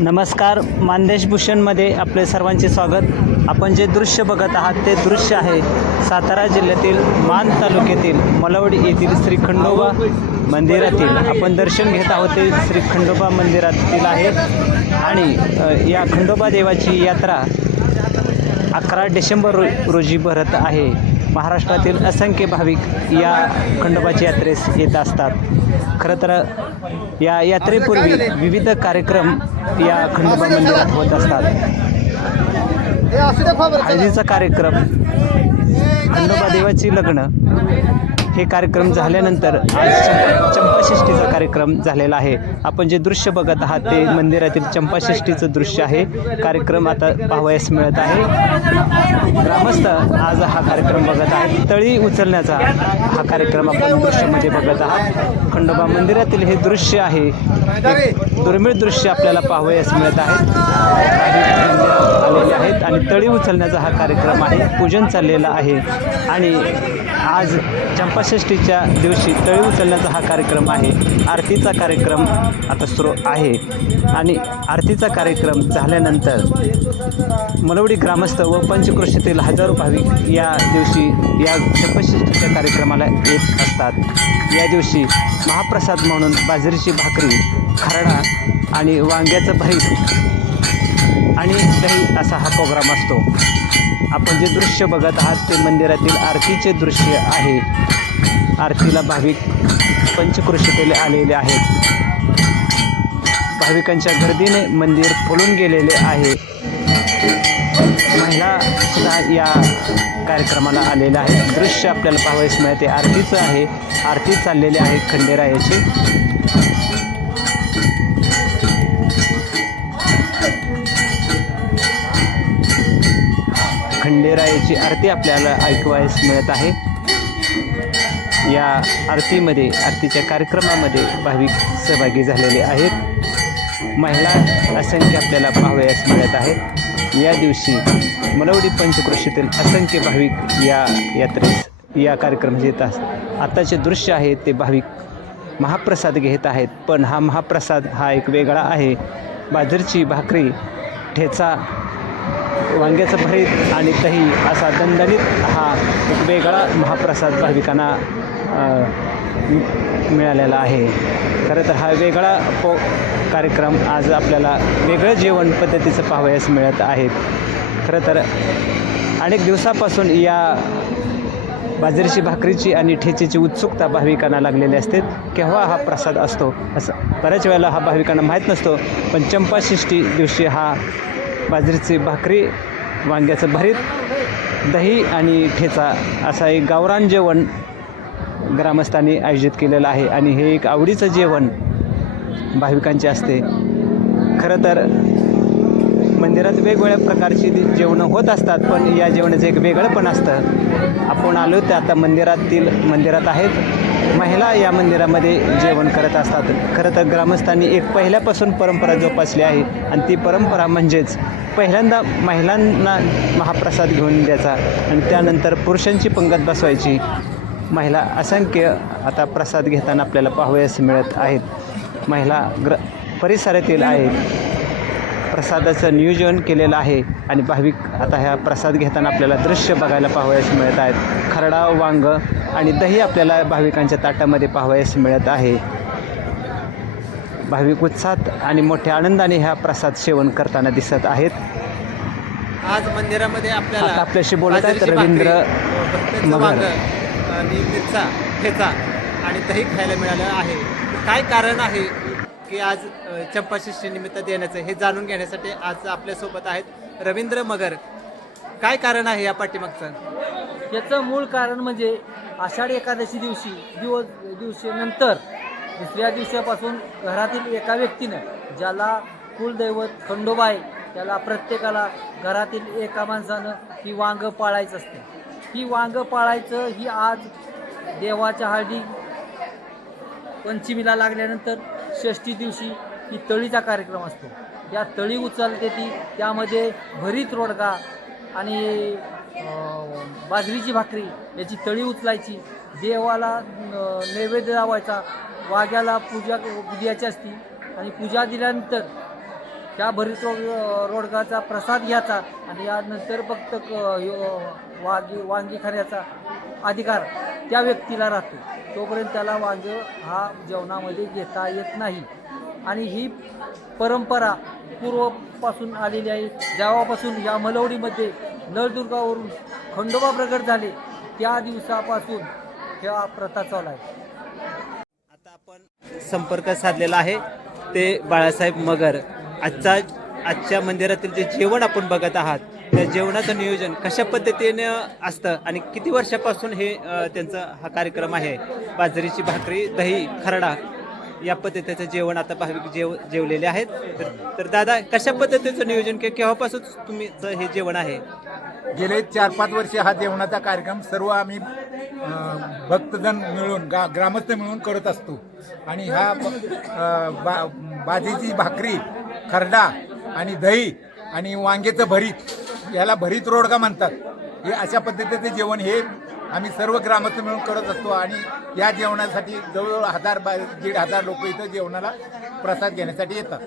नमस्कार मानदेश भूषणमध्ये आपले सर्वांचे स्वागत. आपण जे दृश्य बघत आहात ते दृश्य आहे सातारा जिल्ह्यातील मान तालुक्यातील मलवड येथील श्री खंडोबा मंदिरातील. आपण दर्शन घेत आहोत ते श्री खंडोबा मंदिरातील आहे. आणि या खंडोबा देवाची यात्रा अकरा डिसेंबर रो रोजी भरत आहे. महाराष्ट्रातील असंख्य भाविक या खंडोबाच्या यात्रेस येत असतात. खरं तर या यात्रेपूर्वी विविध कार्यक्रम या खंडोबा मंदिरात होत असतात. हळदीचा कार्यक्रम खंडोबा देवाची लग्न हे कार्यक्रम झाल्यानंतर आज चंपा चंपाषष्ठीचा कार्यक्रम झालेला आहे. आपण जे दृश्य बघत आहात ते मंदिरातील चंपाषष्ठीचं दृश्य आहे. कार्यक्रम आता पाहावयास मिळत आहे. ग्रामस्थ आज हा कार्यक्रम बघत आहेत. तळी उचलण्याचा हा कार्यक्रम आपण दृश्यामध्ये बघत आहात. खंडोबा मंदिरातील हे दृश्य आहे. दुर्मिळ दृश्य आपल्याला पाहावयास मिळत आहेत आलेले आहेत आणि तळी उचलण्याचा हा कार्यक्रम आहे. पूजन चाललेलं आहे. आणि आज चंपाषष्ठीच्या दिवशी तळी उचलण्याचा हा कार्यक्रम आहे. आरतीचा कार्यक्रम आता सुरू आहे. आणि आरतीचा कार्यक्रम झाल्यानंतर मलवडी ग्रामस्थ व पंचकृषीतील हजारो भाविक या दिवशी या चंपाषष्ठीच्या कार्यक्रमाला येत असतात. या दिवशी महाप्रसाद म्हणून बाजरीची भाकरी खरडा आणि वांग्याचं भरीत आणि दही असा हा प्रोग्राम असतो. आपण जे दृश्य बघत आहात ते मंदिरातील आरतीचे दृश्य आहे. आरतीला भाविक पंचकृषीतील आलेले आहेत. भाविकांच्या गर्दीने मंदिर फुलून गेलेले आहे. महिला सुद्धा या कार्यक्रमाला आलेल्या आहेत. दृश्य आपल्याला पाहावयास मिळते. आरतीचं आहे. आरती चाललेली आहे खंडेरायाची. खंडेरायाची आरती आपल्याला ऐकवायस मिळत आहे. या आरतीमध्ये आरतीच्या कार्यक्रमामध्ये भाविक सहभागी झालेले आहेत. महिला असंख्य आपल्याला पाहावयास मिळत आहेत. या दिवशी मलवडी पंचकृषीतील असंख्य भाविक या यात्रेस या कार्यक्रमात येत असतात आताचे दृश्य आहे ते भाविक महाप्रसाद घेत आहेत. पण हा महाप्रसाद हा एक वेगळा आहे. बाजरीची भाकरी ठेचा वांग्याचं भरीत आणि दही असा दणदणीत हा एक वेगळा महाप्रसाद भाविकांना मिळालेला आहे. खरं तर हा वेगळा पो कार्यक्रम आज आपल्याला वेगळं जेवण पद्धतीचं पाहावयास मिळत आहेत खरं तर अनेक दिवसापासून या बाजरीची भाकरीची आणि ठेचेची उत्सुकता भाविकांना लागलेली असते. केव्हा हा प्रसाद असतो? असं बऱ्याच वेळेला हा भाविकांना माहीत नसतो पण चंपाषष्ठी दिवशी हा बाजरीची भाकरी वांग्याचं भरीत दही आणि ठेचा असा एक गावरान जेवण ग्रामस्थांनी आयोजित केलेलं आहे. आणि हे एक आवडीचं जेवण भाविकांचे असते. खरं तर मंदिरात वेगवेगळ्या प्रकारची जेवणं होत असतात पण या जेवणाचं एक वेगळं पण असतं. आपण आलो तर आता मंदिरातील मंदिरात आहेत. महिला या मंदिरामध्ये जेवण करत असतात. खरं तर ग्रामस्थांनी एक पहिल्यापासून परंपरा जोपासली आहे आणि ती परंपरा म्हणजेच पहिल्यांदा महिलांना महाप्रसाद घेऊन द्यायचा आणि त्यानंतर पुरुषांची पंगत बसवायची. महिला असंख्य आता प्रसाद घेताना आपल्याला पाहावयास मिळत आहेत. महिला ग्र परिसरातील आहेत. प्रसादाचं नियोजन केलेलं आहे आणि भाविक आता ह्या प्रसाद घेताना आपल्याला दृश्य बघायला पाहावयास मिळत आहेत. खरडा वांग आणि दही आपल्याला भाविकांच्या ताटामध्ये पाहावयास मिळत आहे. भाविक उत्साहात आणि मोठ्या आनंदाने ह्या प्रसाद सेवन करताना दिसत आहेत. आज मंदिरामध्ये आपल्याला आपल्याशी बोलत आहेत रवींद्र आणि मिरचा ठेचा आणि दही खायला मिळालं आहे. काय कारण आहे की आज अ, देण्याचं हे जाणून घेण्यासाठी आज आपल्यासोबत आहेत रवींद्र मगर. काय कारण आहे या पाठीमागचं? याचं मूळ कारण म्हणजे आषाढ एकादशी दिवशी दिवस दिवशीनंतर दुसऱ्या दिवसापासून घरातील एका व्यक्तीनं ज्याला कुलदैवत खंडोबा आहे त्याला प्रत्येकाला घरातील एका माणसानं ही वांग पाळायचं असते. ही वांग पाळायचं ही आज देवाच्या हळदी पंचमीला लागल्यानंतर षष्ठी दिवशी ही तळीचा कार्यक्रम असतो. या तळी उचलते ती त्यामध्ये भरीत रोडगा आणि बाजरीची भाकरी याची तळी उचलायची. देवाला नैवेद्य लावायचा. वाघ्याला पूजा द्यायची असती आणि पूजा दिल्यानंतर त्या भरीत रो- रोडगाचा प्रसाद घ्यायचा आणि यानंतर फक्त क- यो- वांगी वांगी खाण्याचा अधिकार त्या व्यक्तीला राहतो. तोपर्यंत त्याला वांग हा जेवणामध्ये घेता येत नाही. आणि ही परंपरा पूर्वपासून आलेली आहे. जेव्हापासून या मलवडीमध्ये नळदुर्गावरून खंडोबा प्रगट झाले त्या दिवसापासून ह्या प्रथा चालू आहे. आता आपण संपर्क साधलेला आहे. ते बाळासाहेब मगर. आजचा आजच्या मंदिरातील जे जेवण आपण बघत आहात त्या जेवणाचं नियोजन कशा पद्धतीनं असतं आणि किती वर्षापासून हे त्यांचा हा कार्यक्रम आहे? बाजरीची भाकरी दही खरडा या पद्धतीचं जेवण आता भाविक जेव जेवलेले आहेत. तर तर दादा कशा पद्धतीचं नियोजन के केव्हापासून तुम्ही हे जेवण आहे? गेले चार पाच वर्षे हा जेवणाचा कार्यक्रम सर्व आम्ही भक्तजण भक्तजन मिळून गा ग्रामस्थ मिळून करत असतो. आणि हा बा बाजीची भाकरी खरडा आणि दही आणि वांग्याचं भरीत याला भरीत रोडगा म्हणतात? हे अशा पद्धतीचे जेवण हे आम्ही सर्व ग्रामस्थ मिळून करत असतो आणि या जेवणासाठी जवळजवळ हजार बा दीड हजार लोक इथं जेवणाला प्रसाद घेण्यासाठी येतात.